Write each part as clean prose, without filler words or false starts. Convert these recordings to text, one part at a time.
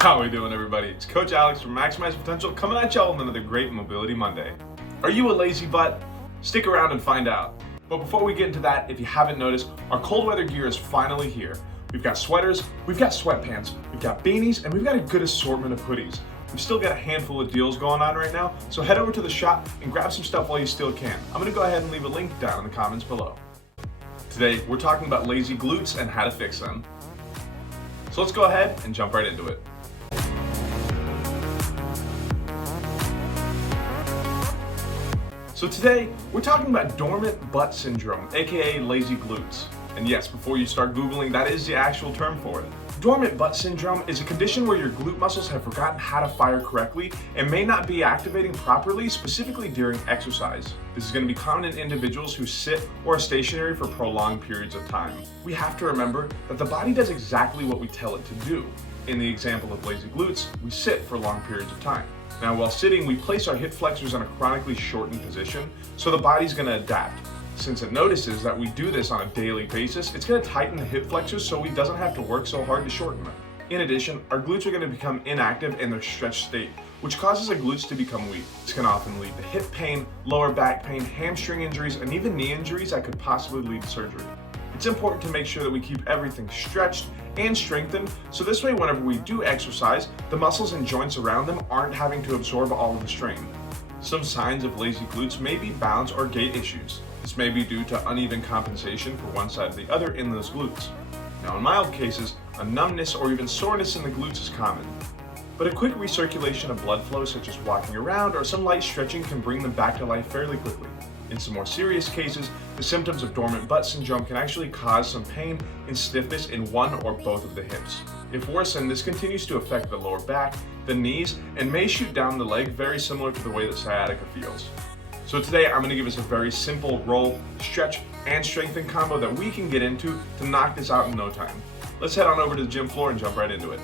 How are we doing, everybody? It's Coach Alex from Maximize Potential coming at y'all with another great Mobility Monday. Are you a lazy butt? Stick around and find out. But before we get into that, if you haven't noticed, our cold weather gear is finally here. We've got sweaters, we've got sweatpants, we've got beanies, and we've got a good assortment of hoodies. We've still got a handful of deals going on right now, so head over to the shop and grab some stuff while you still can. I'm gonna go ahead and leave a link down in the comments below. Today, we're talking about lazy glutes and how to fix them. So let's go ahead and jump right into it. So today, we're talking about Dormant Butt Syndrome, aka Lazy Glutes. And yes, before you start Googling, that is the actual term for it. Dormant Butt Syndrome is a condition where your glute muscles have forgotten how to fire correctly and may not be activating properly, specifically during exercise. This is going to be common in individuals who sit or are stationary for prolonged periods of time. We have to remember that the body does exactly what we tell it to do. In the example of lazy glutes, we sit for long periods of time. Now, while sitting, we place our hip flexors in a chronically shortened position, so the body's going to adapt. Since it notices that we do this on a daily basis, it's going to tighten the hip flexors so it doesn't have to work so hard to shorten them. In addition, our glutes are going to become inactive in their stretched state, which causes the glutes to become weak. This can often lead to hip pain, lower back pain, hamstring injuries, and even knee injuries that could possibly lead to surgery. It's important to make sure that we keep everything stretched and strengthened, so this way whenever we do exercise, the muscles and joints around them aren't having to absorb all of the strain. Some signs of lazy glutes may be balance or gait issues. This may be due to uneven compensation for one side or the other in those glutes. Now, in mild cases, a numbness or even soreness in the glutes is common. But a quick recirculation of blood flow, such as walking around or some light stretching, can bring them back to life fairly quickly. In some more serious cases, the symptoms of Dormant Butt Syndrome can actually cause some pain and stiffness in one or both of the hips. If worsened, this continues to affect the lower back, the knees, and may shoot down the leg, very similar to the way that sciatica feels. So today, I'm going to give us a very simple roll, stretch, and strengthen combo that we can get into to knock this out in no time. Let's head on over to the gym floor and jump right into it.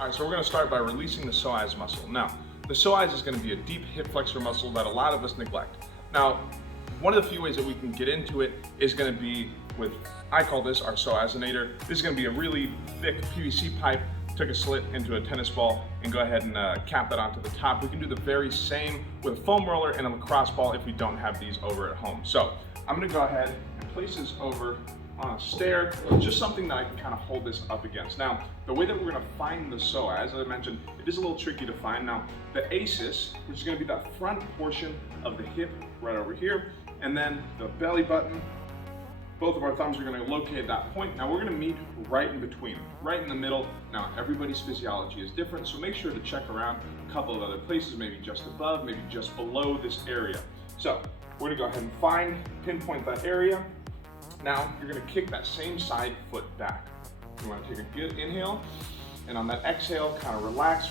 All right, so we're going to start by releasing the psoas muscle. Now, the psoas is going to be a deep hip flexor muscle that a lot of us neglect. Now, one of the few ways that we can get into it is going to be with, I call this our Sawasonator. This is going to be a really thick PVC pipe. Took a slit into a tennis ball and go ahead and cap that onto the top. We can do the very same with a foam roller and a lacrosse ball if we don't have these over at home. So I'm going to go ahead and place this over on a stair, just something that I can kind of hold this up against. Now, the way that we're going to find the psoas, as I mentioned, it is a little tricky to find. Now, the ASIS, which is going to be that front portion of the hip right over here, and then the belly button, both of our thumbs are going to locate that point. Now, we're going to meet right in between, right in the middle. Now, everybody's physiology is different, so make sure to check around a couple of other places, maybe just above, maybe just below this area. So, we're going to go ahead and pinpoint that area. Now, you're going to kick that same side foot back. You want to take a good inhale, and on that exhale, kind of relax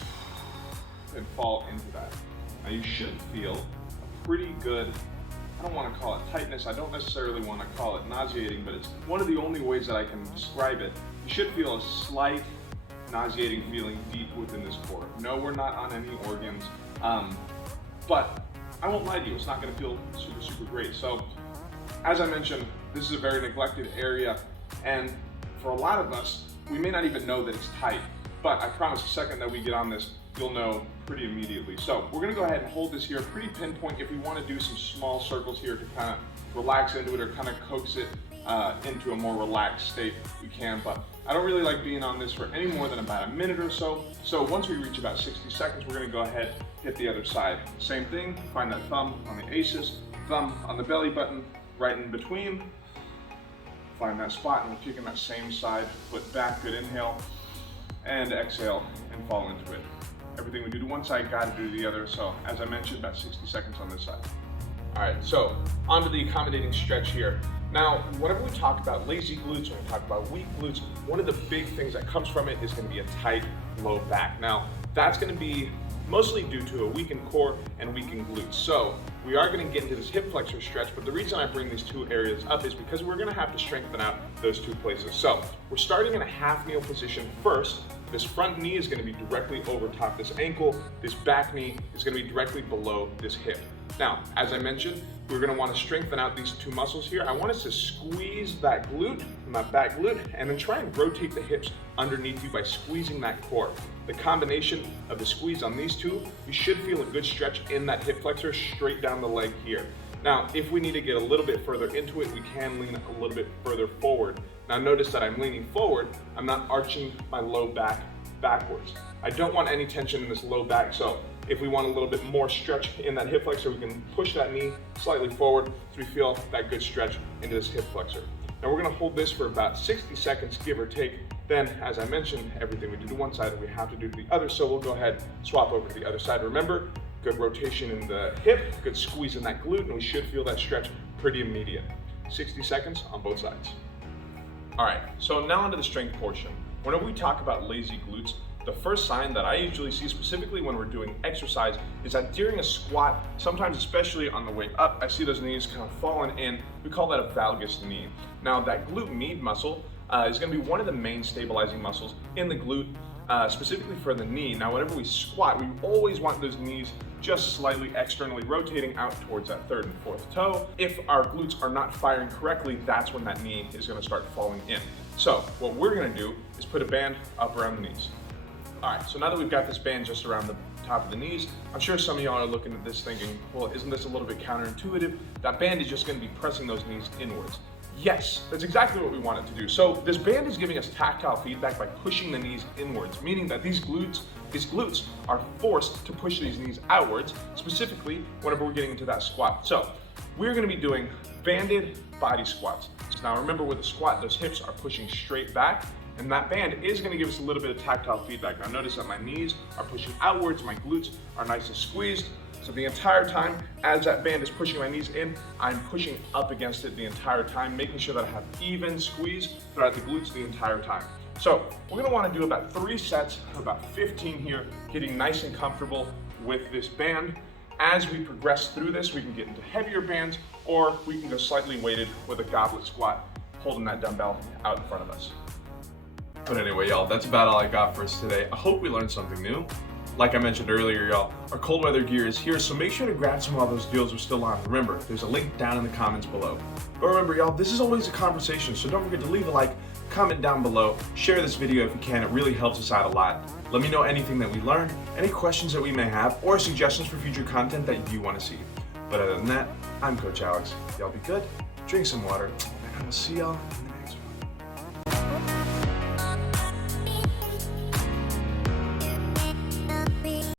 and fall into that. Now, you should feel a pretty good, I don't want to call it tightness, I don't necessarily want to call it nauseating, but it's one of the only ways that I can describe it. You should feel a slight nauseating feeling deep within this core. No, we're not on any organs, but I won't lie to you, it's not going to feel super great. So, as I mentioned, this is a very neglected area, and for a lot of us, we may not even know that it's tight, but I promise the second that we get on this, you'll know pretty immediately. So we're gonna go ahead and hold this here pretty pinpoint. If we wanna do some small circles here to kind of relax into it or kind of coax it into a more relaxed state, we can, but I don't really like being on this for any more than about a minute or so. So once we reach about 60 seconds, we're gonna go ahead, hit the other side. Same thing, find that thumb on the ASIS, thumb on the belly button, right in between. Find that spot, and we're kicking that same side foot back. Good inhale and exhale and fall into it. Everything we do to one side, got to do to the other. So as I mentioned, about 60 seconds on this side. All right, so onto the accommodating stretch here. Now, whenever we talk about lazy glutes, when we talk about weak glutes, one of the big things that comes from it is going to be a tight low back. Now, that's going to be mostly due to a weakened core and weakened glutes. So we are going to get into this hip flexor stretch, but the reason I bring these two areas up is because we're going to have to strengthen out those two places. So we're starting in a half kneel position first. This front knee is going to be directly over top this ankle. This back knee is going to be directly below this hip. Now, as I mentioned, we're gonna wanna strengthen out these two muscles here. I want us to squeeze that glute, my back glute, and then try and rotate the hips underneath you by squeezing that core. The combination of the squeeze on these two, you should feel a good stretch in that hip flexor straight down the leg here. Now, if we need to get a little bit further into it, we can lean a little bit further forward. Now notice that I'm leaning forward, I'm not arching my low back backwards. I don't want any tension in this low back, so if we want a little bit more stretch in that hip flexor, we can push that knee slightly forward so we feel that good stretch into this hip flexor. Now we're gonna hold this for about 60 seconds, give or take. Then, as I mentioned, everything we do to one side, we have to do to the other, so we'll go ahead, swap over to the other side. Remember, good rotation in the hip, good squeeze in that glute, and we should feel that stretch pretty immediate. 60 seconds on both sides. All right, so now onto the strength portion. Whenever we talk about lazy glutes, the first sign that I usually see specifically when we're doing exercise is that during a squat, sometimes especially on the way up, I see those knees kind of falling in. We call that a valgus knee. Now that glute med muscle is gonna be one of the main stabilizing muscles in the glute, specifically for the knee. Now whenever we squat, we always want those knees just slightly externally rotating out towards that third and fourth toe. If our glutes are not firing correctly, that's when that knee is gonna start falling in. So what we're gonna do is put a band up around the knees. All right, so now that we've got this band just around the top of the knees, I'm sure some of y'all are looking at this thinking, well, isn't this a little bit counterintuitive? That band is just gonna be pressing those knees inwards. Yes, that's exactly what we want it to do. So this band is giving us tactile feedback by pushing the knees inwards, meaning that these glutes are forced to push these knees outwards, specifically whenever we're getting into that squat. So we're gonna be doing banded body squats. Now remember with the squat, those hips are pushing straight back, and that band is gonna give us a little bit of tactile feedback. Now notice that my knees are pushing outwards, my glutes are nice and squeezed. So the entire time, as that band is pushing my knees in, I'm pushing up against it the entire time, making sure that I have even squeeze throughout the glutes the entire time. So we're gonna wanna do about 3 sets of about 15 here, getting nice and comfortable with this band. As we progress through this, we can get into heavier bands, or we can go slightly weighted with a goblet squat, holding that dumbbell out in front of us. But anyway, y'all, that's about all I got for us today. I hope we learned something new. Like I mentioned earlier, y'all, our cold weather gear is here, so make sure to grab some while those deals are still on. Remember, there's a link down in the comments below. But remember, y'all, this is always a conversation, so don't forget to leave a like, comment down below, share this video if you can. It really helps us out a lot. Let me know anything that we learned, any questions that we may have, or suggestions for future content that you want to see. But other than that, I'm Coach Alex. Y'all be good, drink some water, and I will see y'all